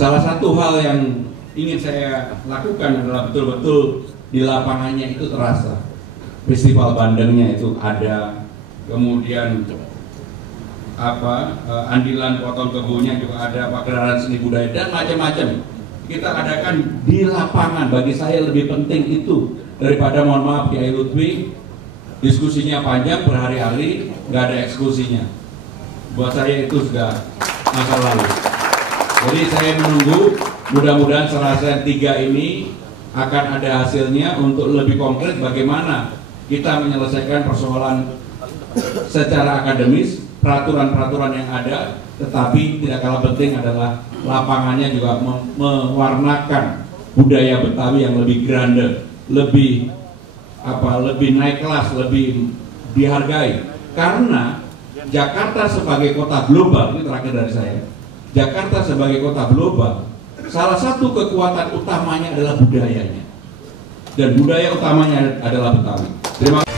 salah satu hal yang ingin saya lakukan adalah betul-betul di lapangannya itu terasa. Festival Bandengnya itu ada, kemudian andilan potong kebunya juga ada, pagelaran seni budaya dan macam-macam. Kita adakan di lapangan. Bagi saya lebih penting itu daripada, mohon maaf Kiai Lutfi, diskusinya panjang berhari-hari nggak ada eksekusinya. Buat saya itu sudah masa lalu. Jadi saya menunggu, mudah-mudahan Serasen 3 ini akan ada hasilnya untuk lebih konkret bagaimana kita menyelesaikan persoalan secara akademis, peraturan-peraturan yang ada, tetapi tidak kalah penting adalah lapangannya juga mewarnakan budaya Betawi yang lebih grande, lebih naik kelas, lebih dihargai. Karena Jakarta sebagai kota global, ini terakhir dari saya, Jakarta sebagai kota global, salah satu kekuatan utamanya adalah budayanya, dan budaya utamanya adalah Betawi. Terima kasih.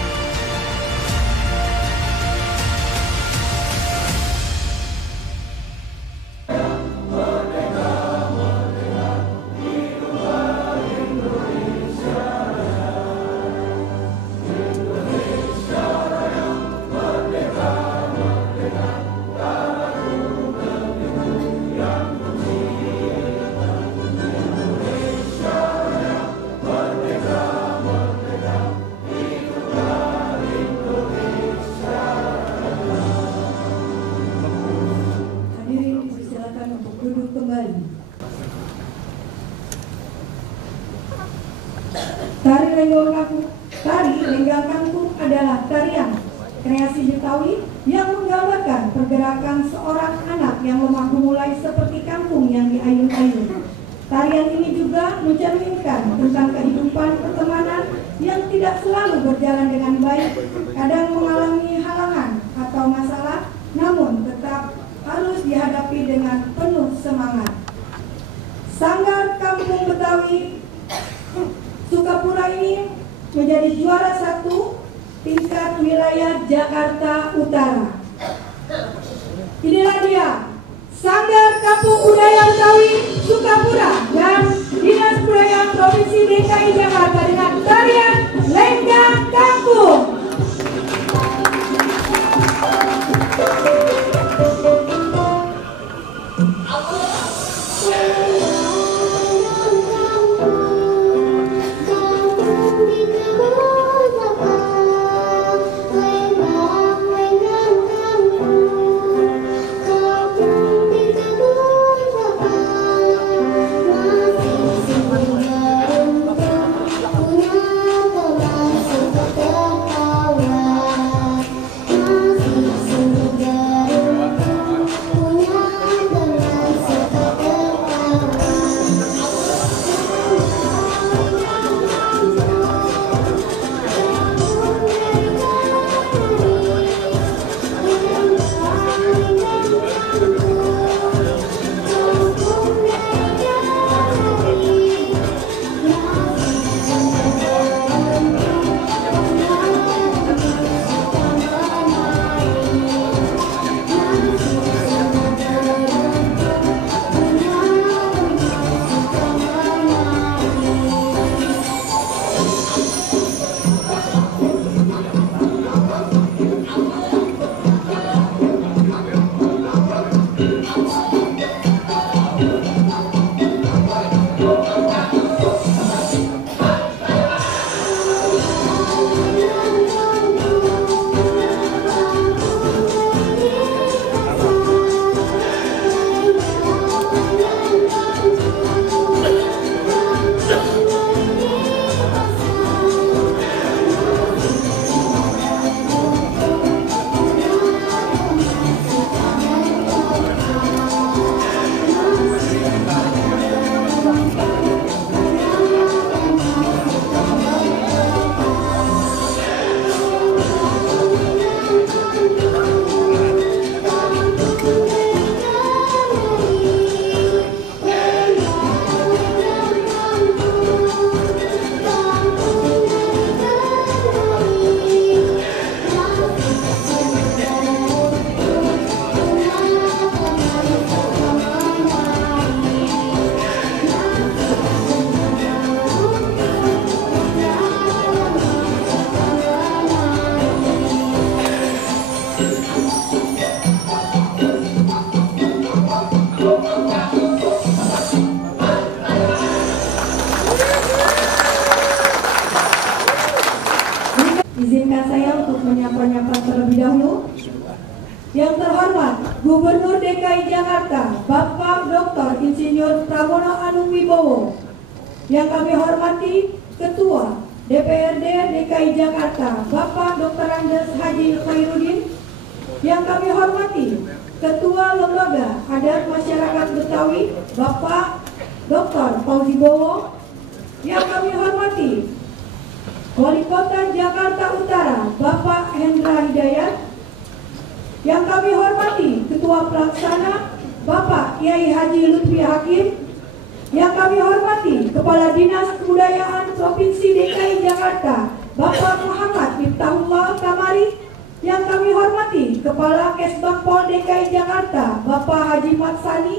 Tari Lenggang Kangkung adalah tarian kreasi Betawi yang menggambarkan pergerakan seorang anak yang lemah gemulai seperti kangkung yang diayun-ayun. Tarian ini juga mencerminkan tentang kehidupan pertemanan yang tidak selalu berjalan dengan baik, kadang mengalami halangan atau masalah, namun tetap harus dihadapi dengan penuh semangat. Sanggar Kampung Betawi Sukapura ini menjadi juara 1 tingkat wilayah Jakarta Utara. Inilah dia, Sanggar Kampung Budaya Betawi Sukapura dan Dinas Budaya Provinsi DKI Jakarta dengan tarian Lenggang Kangkung. diperpanjangkan terlebih dahulu. Yang terhormat Gubernur DKI Jakarta Bapak Dr. Insinyur Pramono Anung Wibowo. Yang kami hormati Ketua DPRD DKI Jakarta Bapak Dr. Andes Haji Khairuddin. Yang kami hormati Ketua Lembaga Adat Masyarakat Betawi Bapak Dr. Fauzi Bowo. Yang kami hormati Wali Kota Jakarta Utara Bapak Hendra Hidayat. Yang kami hormati Ketua Pelaksana Bapak Kiai Haji Lutfi Hakim. Yang kami hormati Kepala Dinas Kebudayaan Provinsi DKI Jakarta Bapak Muhammad Miftahullah Kamari. Yang kami hormati Kepala Kesbangpol DKI Jakarta Bapak Haji Matsani.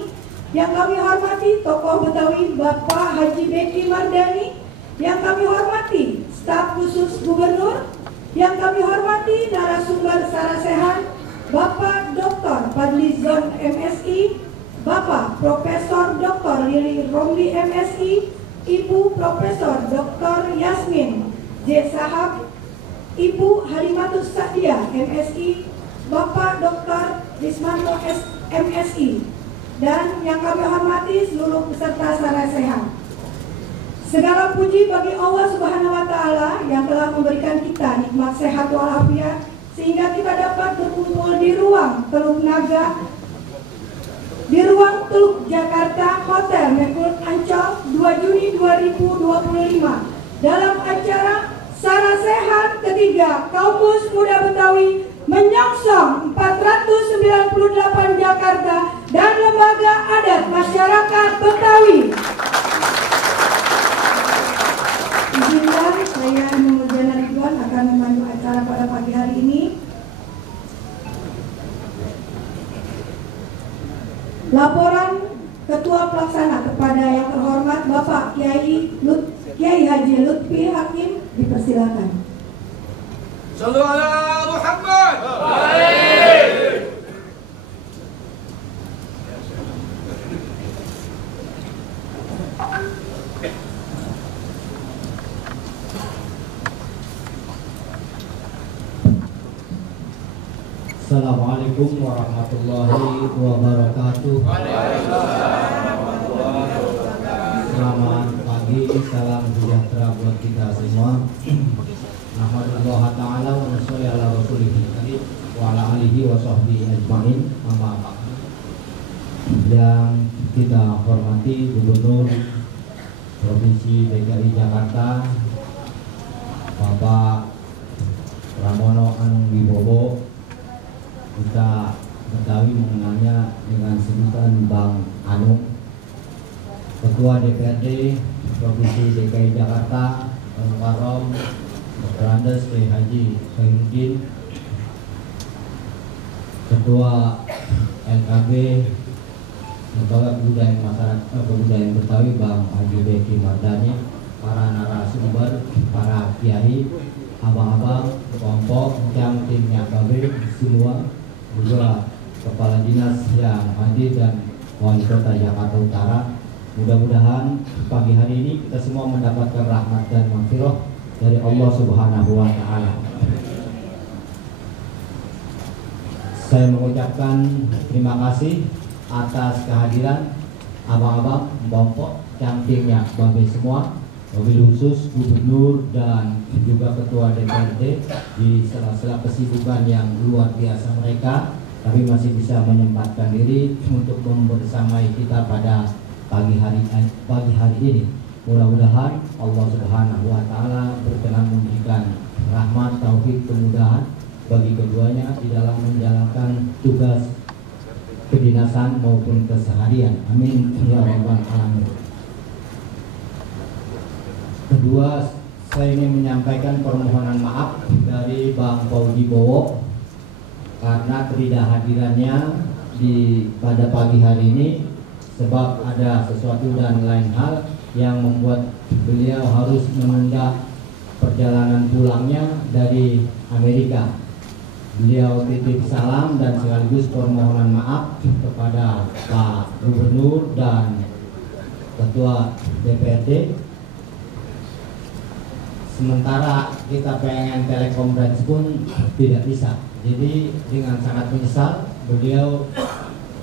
Yang kami hormati tokoh Betawi Bapak Haji Beki Mardani. Yang kami hormati staf khusus Gubernur. Yang kami hormati narasumber Sarasehan Bapak Dr. Fadlizon MSI, Bapak Profesor Dr. Lili Romli MSI, Ibu Profesor Dr. Yasmin J. Sahab, Ibu Halimatus Sa'diah MSI, Bapak Dr. Rismanto MSI, dan yang kami hormati seluruh peserta Sarasehan. Segala puji bagi Allah Subhanahu wa Ta'ala yang telah memberikan kita nikmat sehat walafiat sehingga kita dapat berkumpul di ruang Teluk Naga, di ruang Teluk Jakarta Hotel Mekul Ancol 2 Juni 2025 dalam acara Sarasehan ketiga Kaumus Muda Betawi menyongsong 498 Jakarta dan Lembaga Adat Masyarakat Betawi. Izinkan saya Nurjana Ridwan akan memandu acara pada pagi hari ini. Laporan Ketua Pelaksana kepada yang terhormat Bapak Kiai Haji Lutfi Hakim dipersilakan. Shallu ala Muhammad. Assalamualaikum warahmatullahi wabarakatuh. Selamat pagi, salam sejahtera buat kita semua. Alhamdulillah ta'ala wa nusholli ala rasulih karim wa ala alihi wa sahbihi ajma'in. Amma ba'du. Yang kita hormati Gubernur Provinsi DKI Jakarta Bapak Pramono Anung Wibowo, kita Betawi mengenalnya dengan sebutan Bang Anu. Ketua DPRD Provinsi DKI Jakarta Al-Mukarram Dr. Andes Haji Khairuddin, Ketua LKB Lembaga Kebudayaan Betawi Bang Haji Beki Mardani, para narasumber, para kiai, abang-abang, kelompok, yang timnya KB semua, juga kepala dinas yang hadir dan wali kota Jakarta Utara. Mudah-mudahan pagi hari ini kita semua mendapatkan rahmat dan maghfirah dari Allah Subhanahu wa Ta'ala. Saya mengucapkan terima kasih atas kehadiran abang-abang, kelompok, cantiknya babe semua, wabil khusus Gubernur dan juga Ketua DPRD di sela-sela kesibukan yang luar biasa mereka, tapi masih bisa menyempatkan diri untuk membersamai kita pada pagi hari ini. Mudah-mudahan Allah Subhanahu wa Ta'ala berkenan memberikan rahmat, taufik, kemudahan bagi keduanya di dalam menjalankan tugas kedinasan maupun keseharian. Amin ya rabbal alamin. Kedua, saya ingin menyampaikan permohonan maaf dari Bang Fauzi Bowo karena ketidakhadirannya pada pagi hari ini, sebab ada sesuatu dan lain hal yang membuat beliau harus menunda perjalanan pulangnya dari Amerika. Beliau titip salam dan sekaligus permohonan maaf kepada Pak Gubernur dan Ketua DPRD. sementara kita pengen telekonferensi pun tidak bisa. Jadi dengan sangat menyesal beliau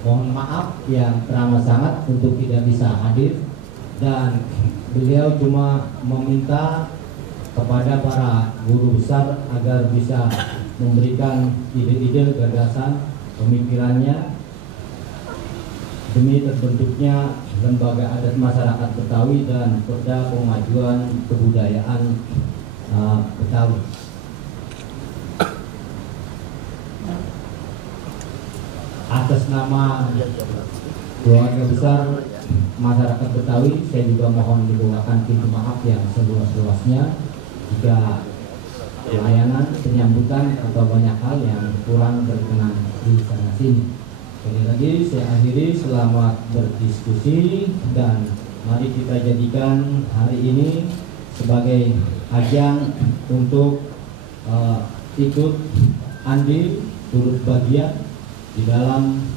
mohon maaf yang teramat sangat untuk tidak bisa hadir, dan beliau cuma meminta kepada para guru besar agar bisa memberikan ide-ide, gagasan, pemikirannya demi terbentuknya lembaga adat masyarakat Betawi dan perda pemajuan kebudayaan Betawi. Atas nama keluarga besar masyarakat Betawi, saya juga mohon dibawakan pintu maaf yang seluas-luasnya jika pelayanan, penyambutan atau banyak hal yang kurang berkenan di sana sini. Sekali lagi saya akhiri, selamat berdiskusi, dan mari kita jadikan hari ini sebagai ajang untuk ikut andil, turut bagian di dalam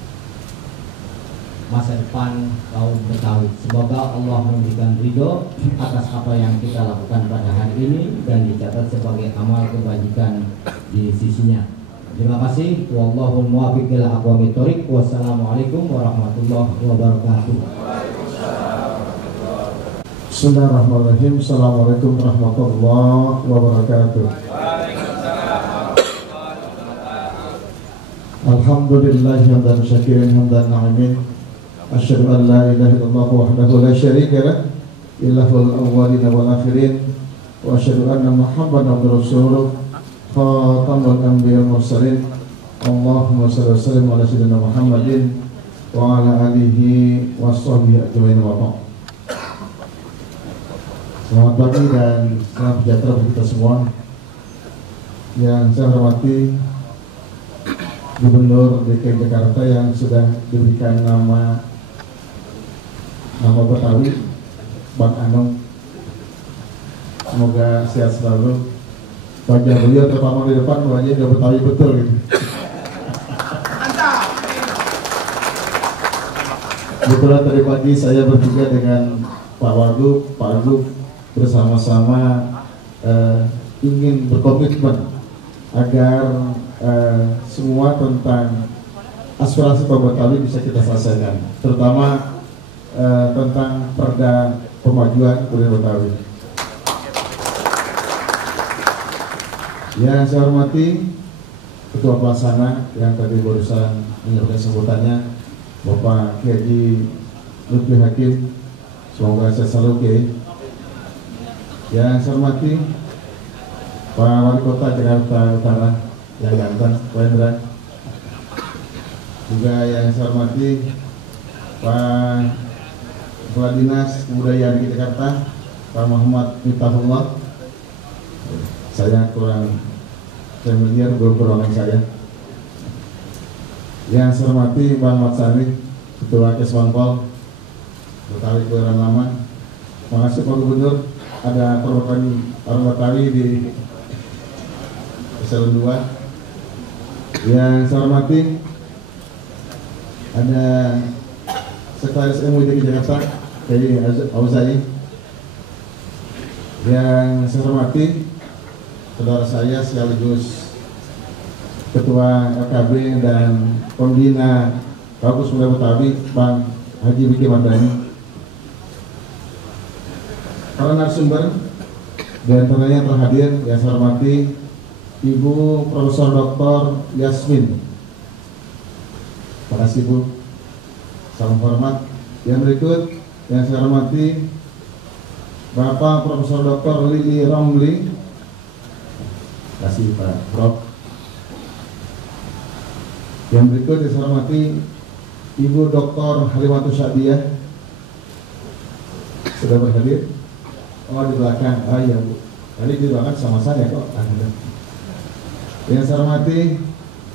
masa depan kaum Betawi. Semoga Allah memberikan ridho atas apa yang kita lakukan pada hari ini dan dicatat sebagai amal kebajikan di sisinya. Terima kasih. Wallahu muwaffiq ila aqwamit thoriq. Wassalamualaikum warahmatullahi wabarakatuh. Bismillahirrahmanirrahim. Assalamualaikum warahmatullahi wabarakatuh. Alhamdulillah hamdan syakirin hamdan na'imin. Asyhadu an la ilaha illallah wahdahu la syarika lah, ilahul awwalin wal akhirin, wa asyhadu anna Muhammadan abduhu rasuluh, khatamul anbiya'il mursalin. Allahumma shalli wa sallim ala sayyidina Muhammadin wa ala alihi wa sahbihi ajmain wa ba'd. Selamat pagi dan salam sejahtera bagi kita semua. Yang saya hormati Gubernur DKI Jakarta yang sudah diberikan nama Betawi, Bang Anung. Semoga sehat selalu. Wajah beliau terpamar di depan, wajahnya udah Betawi betul gitu. Kebetulan tadi pagi saya bertiga dengan Pak Wagub, Pak Agub bersama-sama ingin berkomitmen agar semua tentang aspirasi kaum Betawi bisa kita selesaikan, terutama tentang perda pemajuan kebudayaan Betawi. Yang saya hormati Ketua Pelaksana yang tadi barusan menyampaikan sambutannya, Bapak Kiai Lutfi Hakim, semoga sehat selalu Kiai. Yang saya hormati Pak Wali Kota Jakarta Utara yang ganteng, Pak Hendra. Juga yang saya hormati Pak Kepala Dinas Kebudayaan di Jakarta, Pak Muhammad Miftahullah. Saya kurang familiar berulang saya. Yang saya hormati Bang Mat Sari, Ketua Kesbangpol Betawi Kelurahan Lama. Terima kasih Pak Gubernur, ada orang Betawi di Eselon 2. Yang saya hormati ada Sekretaris MUI DKI Jakarta, Kiai Auzai. Yang saya hormati saudara saya sekaligus Ketua LKB dan Pembina Kampus Muda Betawi, Bang Haji Biki Mardani. Para narasumber dan tentunya terhadir yang saya hormati Ibu Profesor Dr. Yasmin. Terima kasih Bu. Salam hormat. Yang berikut yang saya hormati Bapak Profesor Dr. Lili Romli. Terima kasih Pak Prof. Yang berikut yang saya hormati Ibu Dr. Halimatus Syadiah. Sudah berhadir? Oh di belakang. Oh iya Bu. Tadi di belakang sama saya kok. Yang saya hormati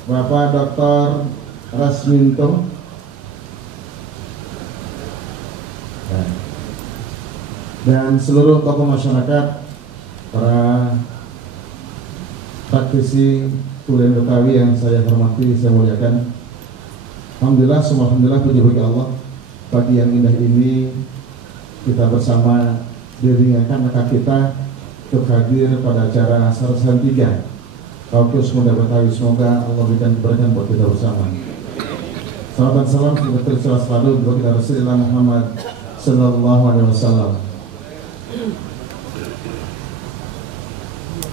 Bapak Dr. Rasminto. Dan seluruh tokoh masyarakat, para praktisi kebudayaan Betawi yang saya hormati, saya muliakan. Alhamdulillah, semua alhamdulillah, puji bagi Allah. Pagi yang indah ini kita bersama diringankan langkah kita untuk hadir pada acara Sarsan 3 Kaukus Muda Betawi. Semoga Allah berikan keberkahan buat kita bersama. Salam dan salam semoga tercurah selalu buat kita Rasulullah Muhammad Sallallahu Alaihi Wasallam.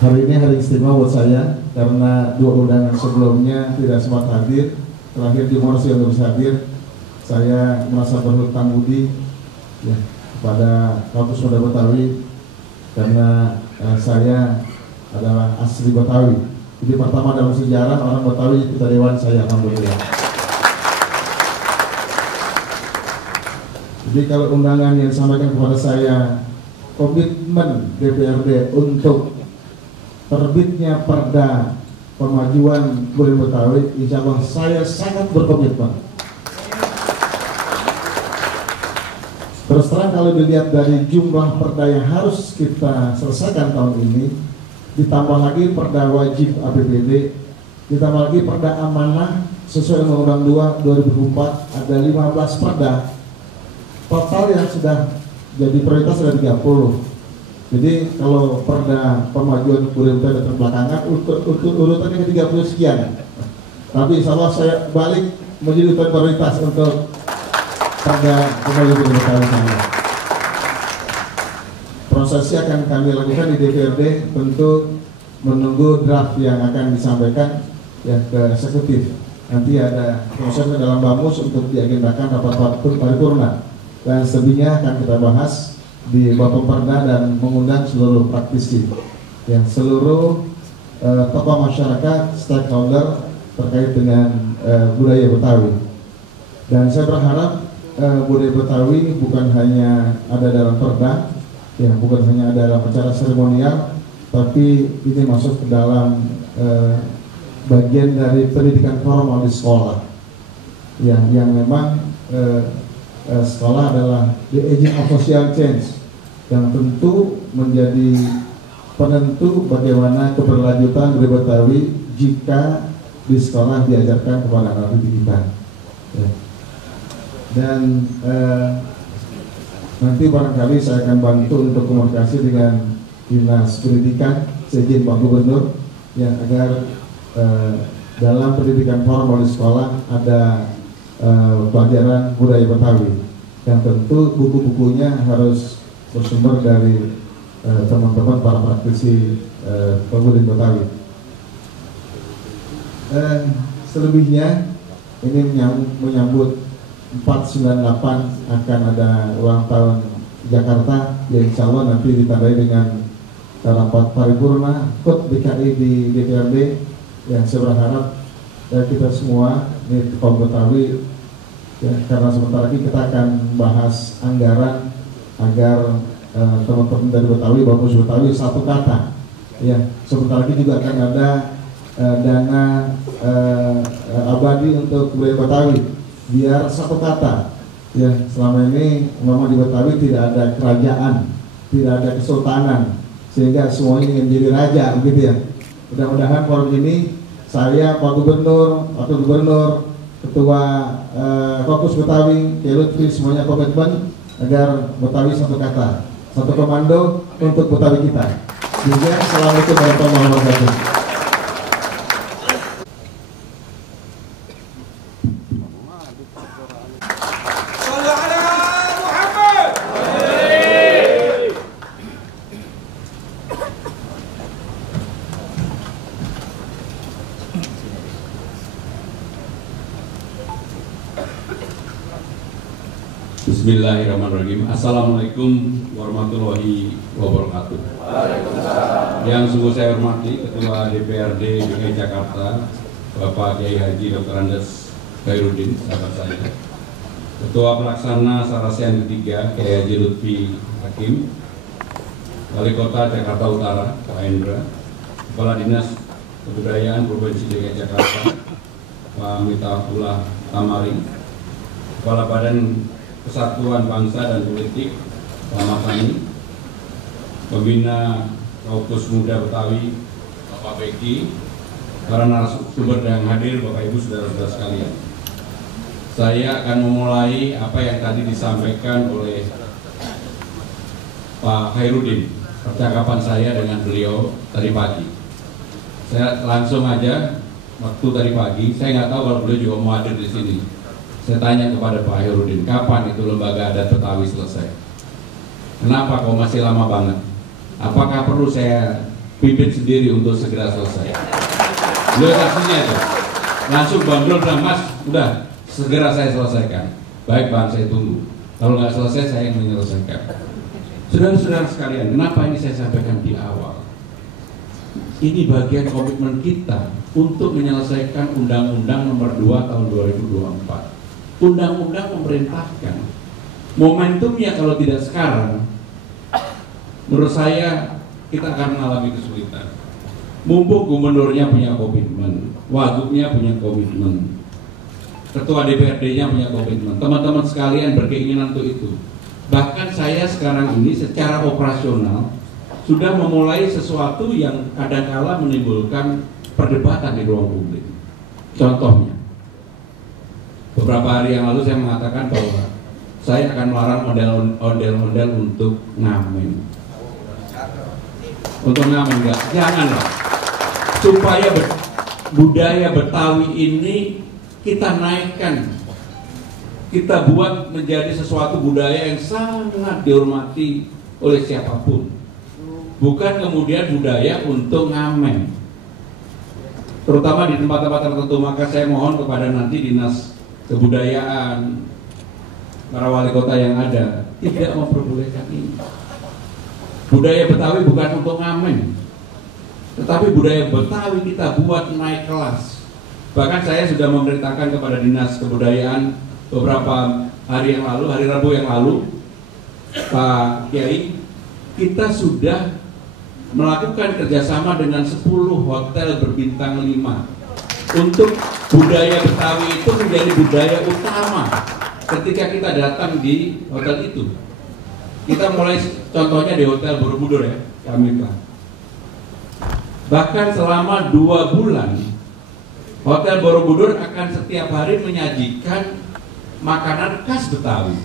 Hari ini hari istimewa buat saya karena dua undangan sebelumnya tidak sempat hadir. Terakhir di Morsi yang harus hadir. Saya merasa berhutang budi ya, kepada Kaukus Muda Betawi karena saya adalah asli Betawi. Jadi pertama dalam sejarah orang Betawi ketua dewan saya, alhamdulillah. Jadi kalau undangan yang disampaikan kepada saya komitmen DPRD untuk terbitnya Perda Pemajuan Budaya Betawi, insya Allah saya sangat berkomitmen. Terus terang kalau dilihat dari jumlah perda yang harus kita selesaikan tahun ini, ditambah lagi perda wajib APBD, ditambah lagi perda amanah sesuai Undang-Undang 2 2004, ada 15 perda. Total yang sudah jadi prioritas sudah 30. Jadi kalau perda pemajuan budaya terbelakangan urutannya ke 30 sekian. Tapi insya Allah saya balik menjadi urutan prioritas untuk perda pemajuan budaya Betawi. Prosesnya akan kami lakukan di DPRD, tentu menunggu draft yang akan disampaikan ya ke eksekutif. Nanti ada prosesnya dalam Bamus untuk diagendakan rapat paripurna. Dan selebihnya akan kita bahas di Bapemperda dan mengundang seluruh praktisi, ya, seluruh tokoh masyarakat, stakeholder terkait dengan budaya Betawi. Dan saya berharap budaya Betawi bukan hanya ada dalam perda, ya, bukan hanya ada dalam acara seremonial, tapi ini masuk ke dalam bagian dari pendidikan formal di sekolah, ya, yang memang sekolah adalah the agent of social change yang tentu menjadi penentu bagaimana keberlanjutan budaya Betawi jika di sekolah diajarkan kepada anak didik kita, ya. Dan nanti barangkali saya akan bantu untuk komunikasi dengan Dinas Pendidikan seizin Pak Gubernur, ya, agar dalam pendidikan formal di sekolah ada pelajaran budaya Betawi, yang tentu buku-bukunya harus bersumber dari teman-teman para praktisi kebudayaan Betawi. Selebihnya ini menyambut 498 akan ada ulang tahun Jakarta, yang insya Allah nanti ditandai dengan rapat paripurna KUT DKI di DPRD. Yang saya berharap kita semua ini kaum Betawi, ya, karena sebentar lagi kita akan bahas anggaran agar teman-teman dari Betawi, Bamus Betawi satu kata, ya, sebentar lagi juga akan ada dana abadi untuk budaya Betawi biar satu kata, ya. Selama ini memang di Betawi tidak ada kerajaan, tidak ada kesultanan, sehingga semuanya ingin jadi raja, begitu ya. Mudah-mudahan forum ini saya, Pak Gubernur, Wakil Gubernur, Ketua Kaukus Betawi, Kiai Lutfi, semuanya komitmen agar Betawi satu kata, satu komando untuk Betawi kita. Sehingga assalamualaikum warahmatullahi wabarakatuh. Bismillahirrahmanirrahim. Assalamualaikum warahmatullahi wabarakatuh. Yang sungguh saya hormati Ketua DPRD DKI Jakarta Bapak Kiai Haji Dr. Andes Khairuddin, sahabat saya. Ketua Pelaksana Sarasian ketiga Kiai Haji Lutfi Hakim, Wali Kota Jakarta Utara Pak Hendra, Kepala Dinas Kebudayaan Provinsi DKI Jakarta Pak Mitafullah Tamari, Kepala Badan Kesatuan Bangsa dan Politik Pak Matani, Pembina Kaukus Muda Betawi Bapak Beki, para narasumber yang hadir, Bapak Ibu saudara-saudara sekalian. Saya akan memulai apa yang tadi disampaikan oleh Pak Khairuddin percakapan saya dengan beliau tadi pagi. Saya langsung aja waktu tadi pagi, saya nggak tahu kalau beliau juga mau hadir di sini. Saya tanya kepada Pak Herudin, kapan itu lembaga adat Betawi selesai? Kenapa kok masih lama banget? Apakah perlu saya pimpin sendiri untuk segera selesai? Beliau saksinya itu. Langsung Bang Dul bilang, Mas, udah segera saya selesaikan. Baik Bang, saya tunggu. Kalau nggak selesai, saya yang menyelesaikan. Saudara-saudara sekalian, kenapa ini saya sampaikan di awal? Ini bagian komitmen kita untuk menyelesaikan Undang-Undang Nomor 2 Tahun 2024. Undang-undang memerintahkan. Momentumnya kalau tidak sekarang, menurut saya kita akan mengalami kesulitan. Mumpung gubernurnya punya komitmen, wagubnya punya komitmen, ketua DPRD-nya punya komitmen, teman-teman sekalian berkeinginan untuk itu. Bahkan saya sekarang ini secara operasional sudah memulai sesuatu yang kadang-kala menimbulkan perdebatan di ruang publik. Contohnya, beberapa hari yang lalu saya mengatakan bahwa saya akan melarang ondel-ondel untuk ngamen. Untuk ngamen enggak, janganlah. Supaya budaya Betawi ini kita naikkan, kita buat menjadi sesuatu budaya yang sangat dihormati oleh siapapun. Bukan kemudian budaya untuk ngamen. Terutama di tempat-tempat tertentu, maka saya mohon kepada nanti Dinas Kebudayaan, para wali kota yang ada, tidak memperbolehkan ini. Budaya Betawi bukan untuk ngamen, tetapi budaya Betawi kita buat naik kelas. Bahkan saya sudah memerintahkan kepada Dinas Kebudayaan beberapa hari yang lalu, hari Rabu yang lalu, Pak Kiai, kita sudah melakukan kerjasama dengan 10 hotel berbintang 5 untuk budaya Betawi itu menjadi budaya utama ketika kita datang di hotel itu. Kita mulai contohnya di Hotel Borobudur ya, kami Pak. Bahkan selama 2 bulan Hotel Borobudur akan setiap hari menyajikan makanan khas Betawi.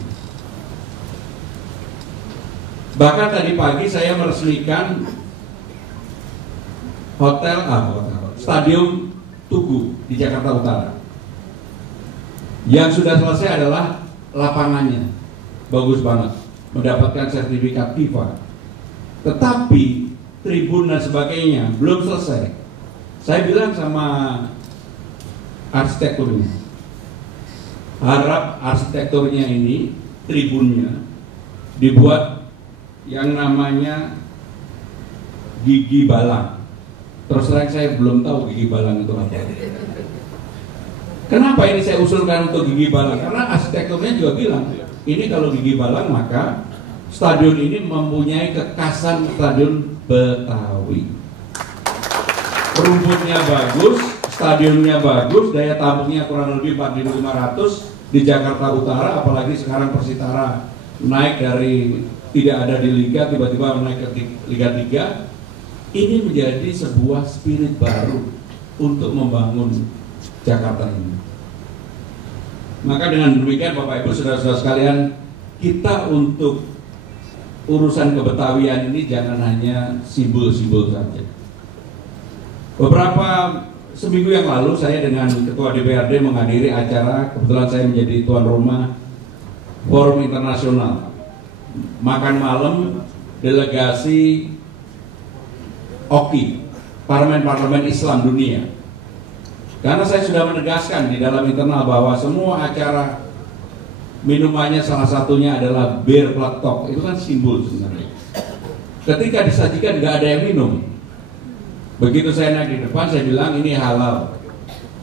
Bahkan tadi pagi saya meresmikan Stadium Tugu di Jakarta Utara. Yang sudah selesai adalah lapangannya, bagus banget, mendapatkan sertifikat FIFA. Tetapi tribun dan sebagainya belum selesai. Saya bilang sama arsitekturnya, harap arsitekturnya ini, tribunnya dibuat yang namanya gigi balang. Terus terang saya belum tahu gigi balang itu apa. Kenapa ini saya usulkan untuk gigi balang? Karena arsitekturnya juga bilang, ini kalau gigi balang maka stadion ini mempunyai kekhasan stadion Betawi. Rumputnya bagus, stadionnya bagus, daya tampungnya kurang lebih 4.500 di Jakarta Utara, apalagi sekarang Persitara naik dari tidak ada di Liga, tiba-tiba naik ke Liga 3. Ini menjadi sebuah spirit baru untuk membangun Jakarta ini. Maka dengan demikian Bapak Ibu saudara-saudara sekalian, kita untuk urusan kebetawian ini jangan hanya simbol-simbol saja. Beberapa seminggu yang lalu saya dengan Ketua DPRD menghadiri acara, kebetulan saya menjadi tuan rumah Forum Internasional makan malam delegasi OKI, Parlemen-Parlemen Islam Dunia. Karena saya sudah menegaskan di dalam internal bahwa semua acara minumannya salah satunya adalah bir pletok, itu kan simbol sebenarnya. Ketika disajikan nggak ada yang minum. Begitu saya naik di depan, saya bilang ini halal.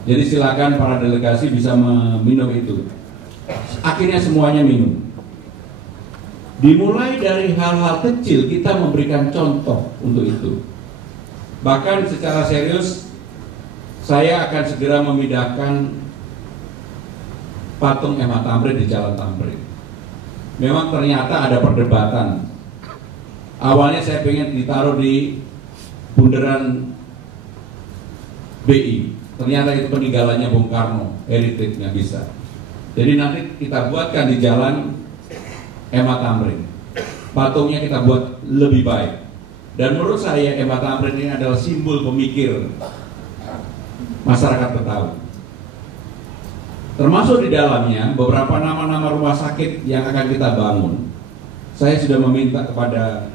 Jadi silakan para delegasi bisa meminum itu. Akhirnya semuanya minum. Dimulai dari hal-hal kecil kita memberikan contoh untuk itu. Bahkan secara serius saya akan segera memindahkan patung Emma Tamrin di Jalan Tamrin. Memang ternyata ada perdebatan. Awalnya saya pengen ditaruh di bundaran BI. Ternyata itu peninggalannya Bung Karno, heritage nggak bisa. Jadi nanti kita buatkan di Jalan Emma Tamrin. Patungnya kita buat lebih baik. Dan menurut saya MH Tamrin ini adalah simbol pemikir masyarakat Betawi. Termasuk di dalamnya beberapa nama-nama rumah sakit yang akan kita bangun. Saya sudah meminta kepada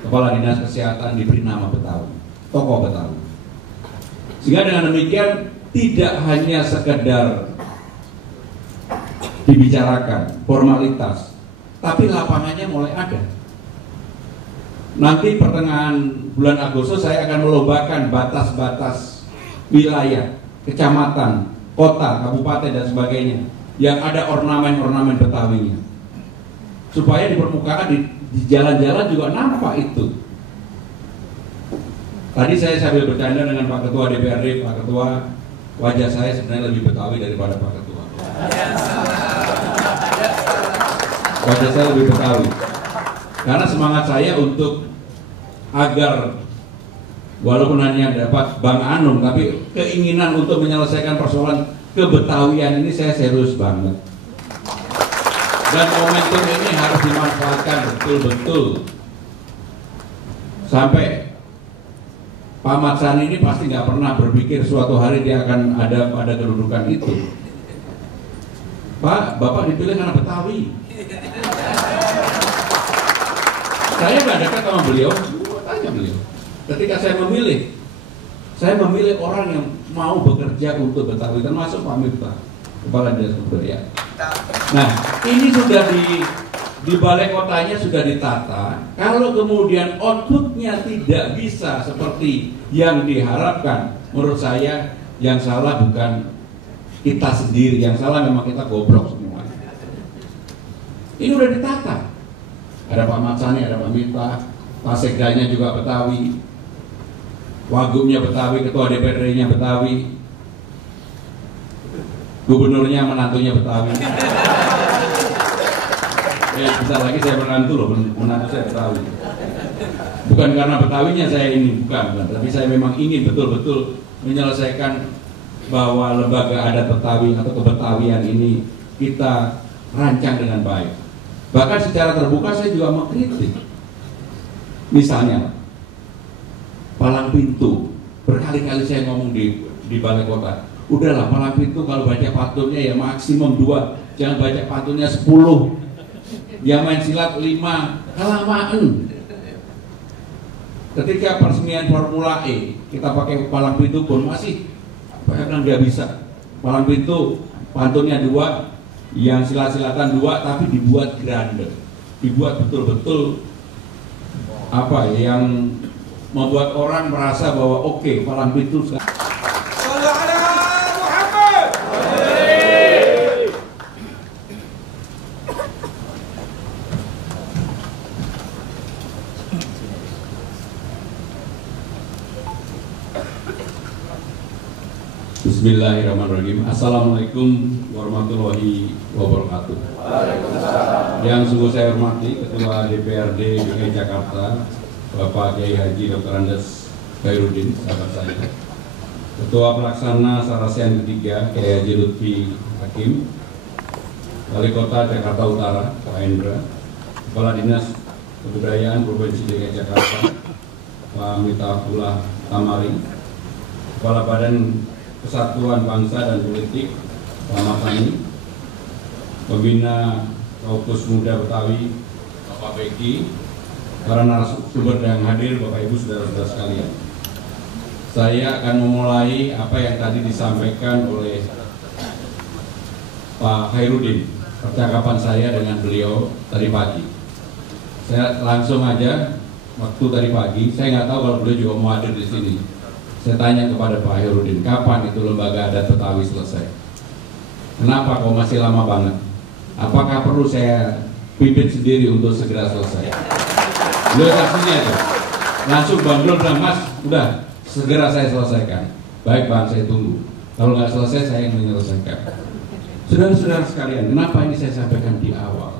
Kepala Dinas Kesehatan diberi nama Betawi, tokoh Betawi. Sehingga dengan demikian tidak hanya sekedar dibicarakan formalitas, tapi lapangannya mulai ada. Nanti pertengahan bulan Agustus saya akan melombakan batas-batas wilayah, kecamatan, kota, kabupaten dan sebagainya yang ada ornamen-ornamen Betawinya, supaya di permukaan di jalan-jalan juga nampak itu. Tadi saya sambil bercanda dengan Pak Ketua DPRD, Pak Ketua, wajah saya sebenarnya lebih Betawi daripada Pak Ketua. Wajah saya lebih Betawi. Karena semangat saya untuk agar walaupun hanya dapat Bang Anung, tapi keinginan untuk menyelesaikan persoalan kebetawian ini saya serius banget. Dan momentum ini harus dimanfaatkan betul-betul. Sampai Pak Mat Sani ini pasti nggak pernah berpikir suatu hari dia akan ada pada kedudukan itu. Pak, Bapak dipilih karena Betawi. Saya nggak dekat sama beliau, tanya beliau. Ketika saya memilih orang yang mau bekerja untuk Betawi, termasuk Pak Miftah, Kepala Dinas Kebudayaan. Nah, ini sudah di balai kotanya sudah ditata. Kalau kemudian outputnya tidak bisa seperti yang diharapkan, menurut saya yang salah bukan kita sendiri, yang salah memang kita goblok semua. Ini udah ditata. Ada Pak Mat Sani, ada Pak Miftah, Pak Sekdanya juga Betawi, Wagubnya Betawi, Ketua DPRD-nya Betawi, Gubernurnya menantunya Betawi. Bentar lagi saya menantu loh, menantu saya Betawi. Bukan karena Betawinya saya ini, bukan, tapi saya memang ingin betul-betul menyelesaikan bahwa lembaga adat Betawi atau kebetawian ini kita rancang dengan baik. Bahkan secara terbuka saya juga mengkritik. Misalnya palang pintu, berkali-kali saya ngomong di balai kota, udahlah palang pintu kalau baca pantunnya ya maksimum 2, jangan baca pantunnya 10. Yang main silat 5, kelamaan. Ketika peresmian Formula E kita pakai palang pintu pun masih bahkan nggak bisa. Palang pintu pantunnya 2, yang silat-silatan 2, tapi dibuat grande, dibuat betul-betul apa yang membuat orang merasa bahwa oke, palang pintu sekarang. Bismillahirrahmanirrahim. Assalamualaikum warahmatullahi wabarakatuh. Yang sungguh saya hormati Ketua DPRD DKI Jakarta Bapak Kiai Haji Dr. Andes Khairuddin, sahabat saya. Ketua Pelaksana Sarasian ketiga Kiai Haji Lutfi Hakim, Wali Kota Jakarta Utara Pak Hendra, Kepala Dinas Kebudayaan Provinsi DKI Jakarta Pak Miftahullah Tamaring, Kepala Badan Kesatuan Bangsa dan Politik Pak Mat Sani, Pembina Kaukus Muda Betawi Bapak Beki, para narasumber yang hadir, Bapak Ibu saudara-saudara sekalian. Saya akan memulai apa yang tadi disampaikan oleh Pak Khairuddin, percakapan saya dengan beliau tadi pagi. Saya langsung aja, waktu tadi pagi, saya nggak tahu kalau beliau juga mau hadir di sini. Saya tanya kepada Pak Khairuddin, kapan itu lembaga adat Betawi selesai? Kenapa kok masih lama banget? Apakah perlu saya pimpin sendiri untuk segera selesai? Beliau saksinya itu. Langsung Bang Dul bilang, Mas, udah segera saya selesaikan. Baik Bang, saya tunggu. Kalau nggak selesai, saya yang menyelesaikan. Saudara-saudara sekalian, kenapa ini saya sampaikan di awal?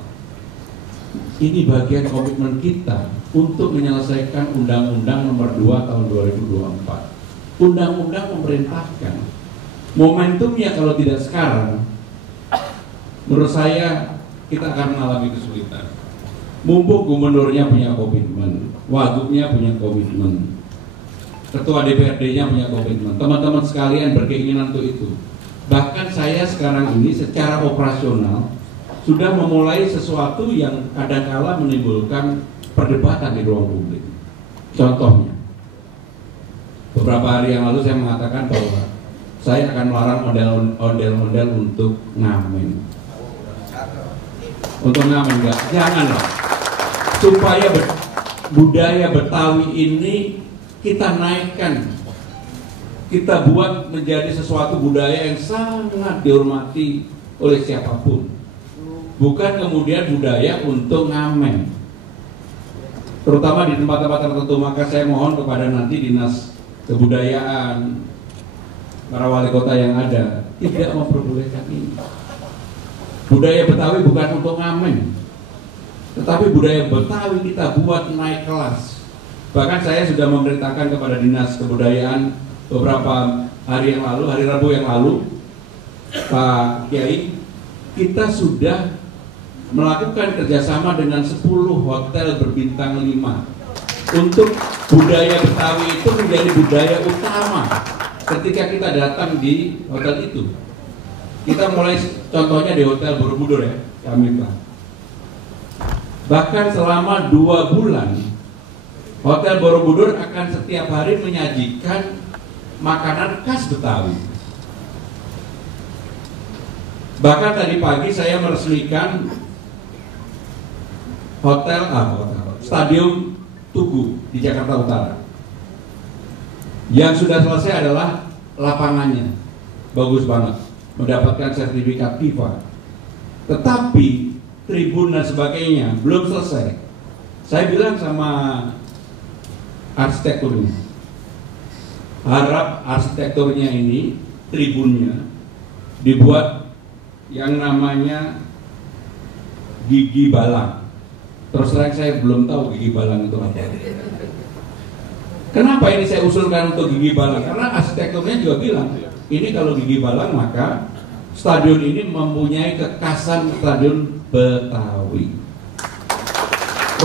Ini bagian komitmen kita untuk menyelesaikan Undang-Undang Nomor 2 Tahun 2024. Undang-undang memerintahkan. Momentumnya kalau tidak sekarang, menurut saya kita akan mengalami kesulitan. Mumpung gubernurnya punya komitmen, wagubnya punya komitmen, ketua DPRD-nya punya komitmen, teman-teman sekalian berkeinginan untuk itu. Bahkan saya sekarang ini secara operasional sudah memulai sesuatu yang kadang-kala menimbulkan perdebatan di ruang publik. Contohnya, beberapa hari yang lalu saya mengatakan bahwa saya akan melarang ondel-ondel untuk ngamen. Untuk ngamen enggak, janganlah. Supaya budaya Betawi ini kita naikkan, kita buat menjadi sesuatu budaya yang sangat dihormati oleh siapapun. Bukan kemudian budaya untuk ngamen. Terutama di tempat-tempat tertentu, maka saya mohon kepada nanti Dinas Kebudayaan, para wali kota yang ada, tidak memperbolehkan ini. Budaya Betawi bukan untuk ngamen, tetapi budaya Betawi kita buat naik kelas. Bahkan saya sudah memerintahkan kepada Dinas Kebudayaan beberapa hari yang lalu, hari Rabu yang lalu, Pak Kiai, kita sudah melakukan kerjasama dengan 10 hotel berbintang 5 untuk budaya Betawi itu menjadi budaya utama ketika kita datang di hotel itu. Kita mulai contohnya di Hotel Borobudur ya, kami Pak. Bahkan selama 2 bulan Hotel Borobudur akan setiap hari menyajikan makanan khas Betawi. Bahkan tadi pagi saya meresmikan Stadion Tugu di Jakarta Utara. Yang sudah selesai adalah lapangannya, bagus banget, mendapatkan sertifikat FIFA. Tetapi tribun dan sebagainya belum selesai. Saya bilang sama arsitekturnya, harap arsitekturnya ini, tribunnya dibuat yang namanya gigi balang. Terus terang saya belum tahu gigi balang itu apa. Kenapa ini saya usulkan untuk gigi balang? Karena arsitekturnya juga bilang, ini kalau gigi balang maka stadion ini mempunyai kekhasan stadion Betawi.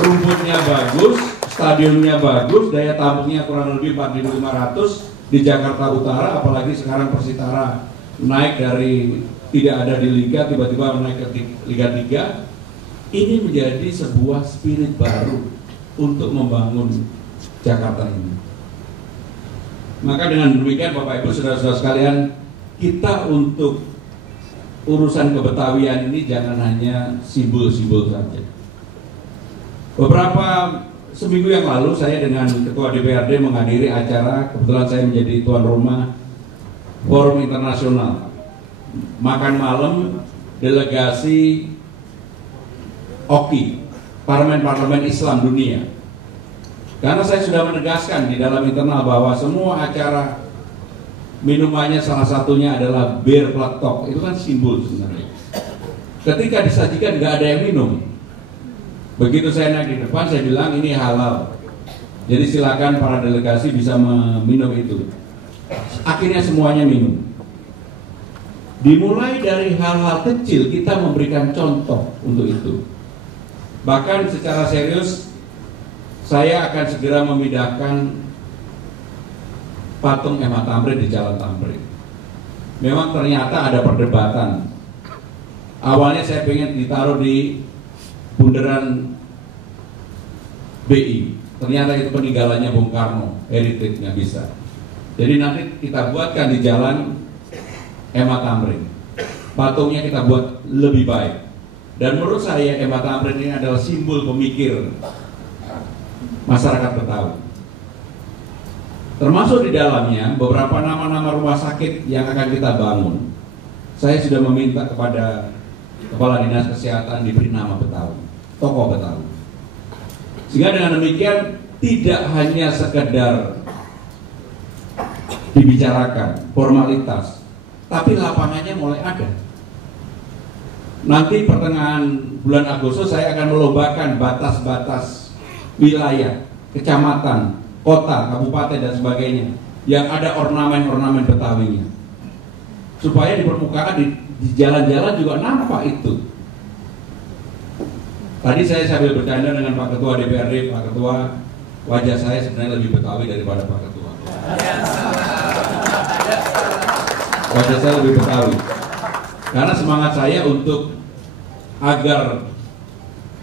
Rumputnya bagus, stadionnya bagus, daya tampungnya kurang lebih 4.500 di Jakarta Utara, apalagi sekarang Persitara naik dari tidak ada di Liga, tiba-tiba naik ke Liga 3. Ini menjadi sebuah spirit baru untuk membangun Jakarta ini. Maka dengan demikian Bapak Ibu saudara-saudara sekalian, kita untuk urusan kebetawian ini jangan hanya simbol-simbol saja. Beberapa seminggu yang lalu saya dengan Ketua DPRD menghadiri acara, kebetulan saya menjadi tuan rumah Forum Internasional makan malam delegasi OKI, Parlemen-Parlemen Islam Dunia. Karena saya sudah menegaskan di dalam internal bahwa semua acara minumannya salah satunya adalah bir pletok, itu kan simbol sebenarnya. Ketika disajikan nggak ada yang minum. Begitu saya naik di depan, saya bilang ini halal. Jadi silakan para delegasi bisa meminum itu. Akhirnya semuanya minum. Dimulai dari hal-hal kecil kita memberikan contoh untuk itu. Bahkan secara serius saya akan segera memindahkan patung Emma Tamrin di Jalan Tamrin. Memang ternyata ada perdebatan. Awalnya saya pengen ditaruh di bundaran BI. Ternyata itu peninggalannya Bung Karno, heritage nggak bisa. Jadi nanti kita buatkan di Jalan Emma Tamrin. Patungnya kita buat lebih baik. Dan menurut saya Emma Tamrin ini adalah simbol pemikir masyarakat Betawi. Termasuk di dalamnya beberapa nama-nama rumah sakit yang akan kita bangun. Saya sudah meminta kepada Kepala Dinas Kesehatan diberi nama Betawi, tokoh Betawi. Sehingga dengan demikian tidak hanya sekedar dibicarakan formalitas, tapi lapangannya mulai ada. Nanti pertengahan bulan Agustus saya akan melombakan batas-batas wilayah, kecamatan, kota, kabupaten dan sebagainya yang ada ornamen-ornamen Betawinya, supaya di permukaan di jalan-jalan juga nampak itu. Tadi saya sambil bercanda dengan Pak Ketua DPRD, Pak Ketua, wajah saya sebenarnya lebih Betawi daripada Pak Ketua. Wajah saya lebih Betawi. Karena semangat saya untuk agar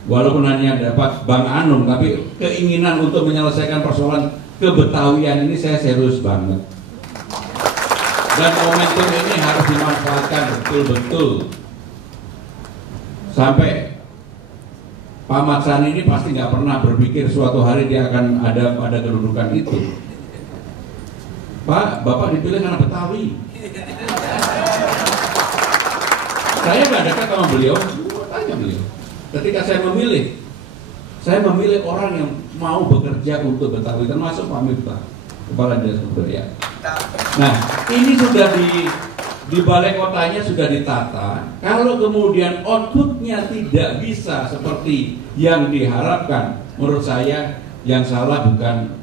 walaupun hanya dapat Bang Anung, tapi keinginan untuk menyelesaikan persoalan kebetawian ini saya serius banget. Dan momentum ini harus dimanfaatkan betul-betul. Sampai Pak Matsani ini pasti nggak pernah berpikir suatu hari dia akan ada pada kedudukan itu. Pak, Bapak dipilih karena Betawi. Saya nggak dekat sama beliau, tanya beliau. Ketika saya memilih orang yang mau bekerja untuk Betawi, termasuk Pak Miftah, Kepala Dinas Kebudayaan. Nah, ini sudah di balai kotanya sudah ditata. Kalau kemudian outputnya tidak bisa seperti yang diharapkan, menurut saya yang salah bukan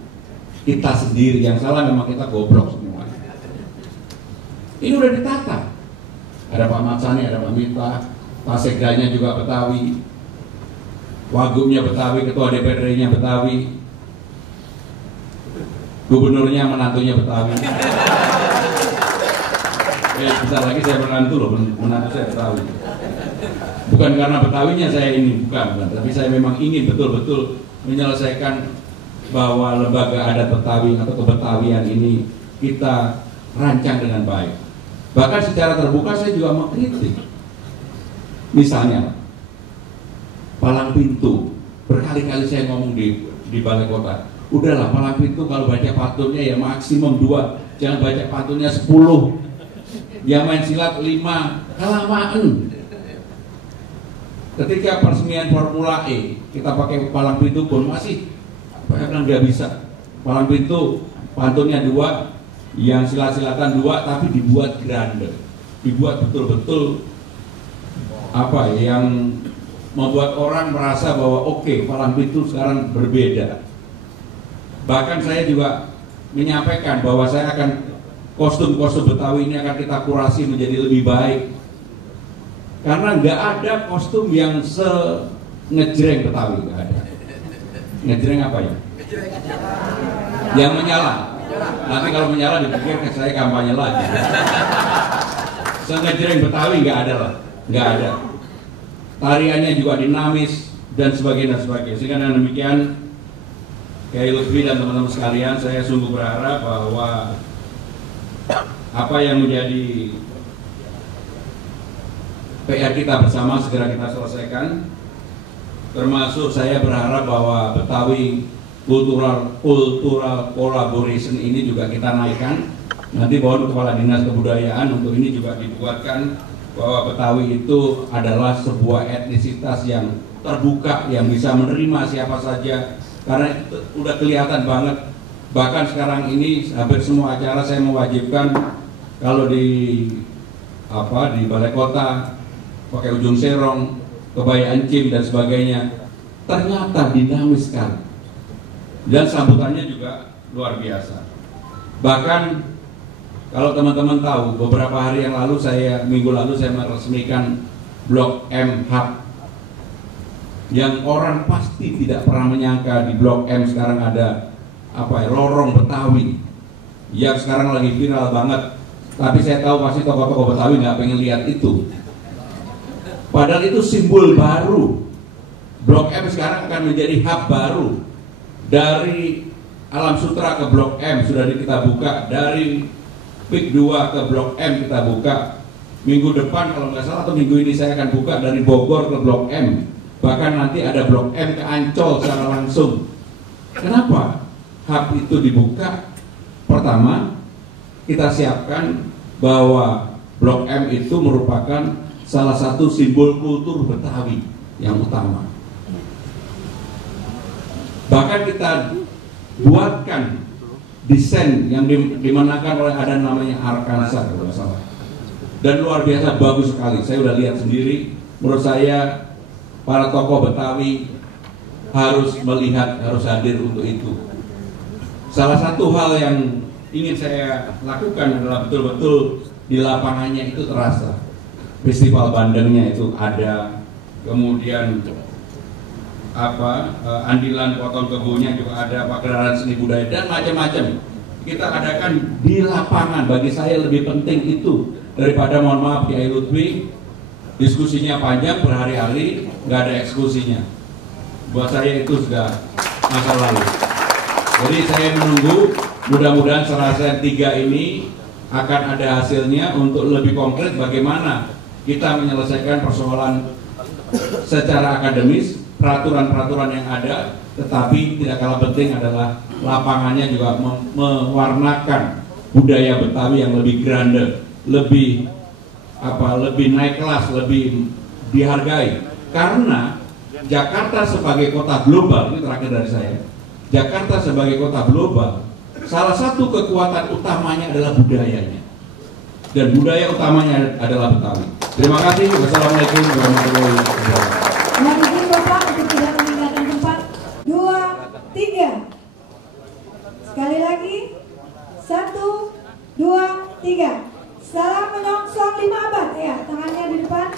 kita sendiri, yang salah memang kita goblok semua. Ini udah ditata. Ada Pak Matsani, ada Pak Miftah, Pak Sekdanya juga Betawi, Wagubnya Betawi, Ketua DPRD-nya Betawi, Gubernurnya menantunya Betawi. Bentar lagi saya menantu loh, menantu saya Betawi. Bukan karena Betawinya saya ini, bukan, tapi saya memang ingin betul-betul menyelesaikan bahwa lembaga adat Betawi atau kebetawian ini kita rancang dengan baik. Bahkan secara terbuka saya juga mengkritik. Misalnya, palang pintu, berkali-kali saya ngomong di balai kota, udahlah palang pintu kalau baca pantunnya ya maksimum 2, jangan baca pantunnya 10. Dia main silat 5, kelamaan. Ketika peresmian Formula E, kita pakai palang pintu pun masih nggak bisa. Palang pintu pantunnya 2, yang silat-silatan 2, tapi dibuat grande, dibuat betul-betul apa yang membuat orang merasa bahwa oke, palang pintu sekarang berbeda. Bahkan saya juga menyampaikan bahwa saya akan kostum-kostum Betawi ini akan kita kurasi menjadi lebih baik, karena nggak ada kostum yang ngejreng Betawi, nggak ada. Ngejreng apa ya? Yang menyala. Nanti kalau menyala dipikir saya kampanye lagi. Ngejreng Betawi nggak ada lah, nggak ada. Tariannya juga dinamis dan sebagainya. Sehingga dengan demikian, Kiai Lutfi dan teman-teman sekalian, saya sungguh berharap bahwa apa yang menjadi PR kita bersama segera kita selesaikan. Termasuk saya berharap bahwa Betawi cultural collaboration ini juga kita naikkan. Nanti mohon Kepala Dinas Kebudayaan untuk ini juga dibuatkan bahwa Betawi itu adalah sebuah etnisitas yang terbuka, yang bisa menerima siapa saja, karena itu udah kelihatan banget. Bahkan sekarang ini hampir semua acara saya mewajibkan kalau di balai kota pakai ujung serong, kebaya encim dan sebagainya. Ternyata dinamis sekali. Dan sambutannya juga luar biasa. Bahkan kalau teman-teman tahu, beberapa hari yang lalu minggu lalu saya meresmikan Blok M Hub, yang orang pasti tidak pernah menyangka di Blok M sekarang ada lorong Betawi yang sekarang lagi viral banget. Tapi saya tahu pasti tokoh-tokoh Betawi nggak pengen lihat itu. Padahal itu simbol baru. Blok M sekarang akan menjadi hub baru. Dari Alam Sutra ke Blok M sudah kita buka. Dari PIK 2 ke Blok M kita buka. Minggu depan kalau nggak salah atau minggu ini saya akan buka dari Bogor ke Blok M. Bahkan nanti ada Blok M ke Ancol secara langsung. Kenapa hub itu dibuka? Pertama, kita siapkan bahwa Blok M itu merupakan salah satu simbol kultur Betawi yang utama. Bahkan kita buatkan desain yang dimenangkan oleh ada namanya Arkansas kalau nggak salah. Dan luar biasa bagus sekali. Saya udah lihat sendiri. Menurut saya para tokoh Betawi harus melihat, harus hadir untuk itu. Salah satu hal yang ingin saya lakukan adalah betul-betul di lapangannya itu terasa. Festival Bandengnya itu ada, kemudian andilan potong kebunnya juga ada, pagelaran seni budaya dan macam-macam. Kita adakan di lapangan. Bagi saya lebih penting itu daripada, mohon maaf, Kiai Lutfi diskusinya panjang berhari-hari nggak ada eksekusinya. Buat saya itu sudah masa lalu. Jadi saya menunggu, mudah-mudahan Serasen 3 ini akan ada hasilnya untuk lebih konkret bagaimana kita menyelesaikan persoalan secara akademis, peraturan-peraturan yang ada, tetapi tidak kalah penting adalah lapangannya juga mewarnakan budaya Betawi yang lebih grande, lebih naik kelas, lebih dihargai. Karena Jakarta sebagai kota global, ini terakhir dari saya, Jakarta sebagai kota global, salah satu kekuatan utamanya adalah budayanya, dan budaya utamanya adalah Betawi. Terima kasih. Wassalamualaikum warahmatullahi wabarakatuh. Mohon izin Bapak untuk tidak meninggalkan tempat. 2, 3. Sekali lagi. 1, 2, 3. Salam menyongsong 5 abad. Ya, tangannya di depan.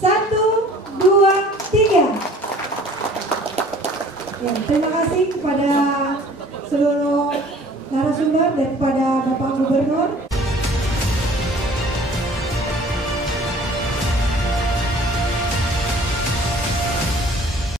1, 2, 3. Ya, terima kasih kepada seluruh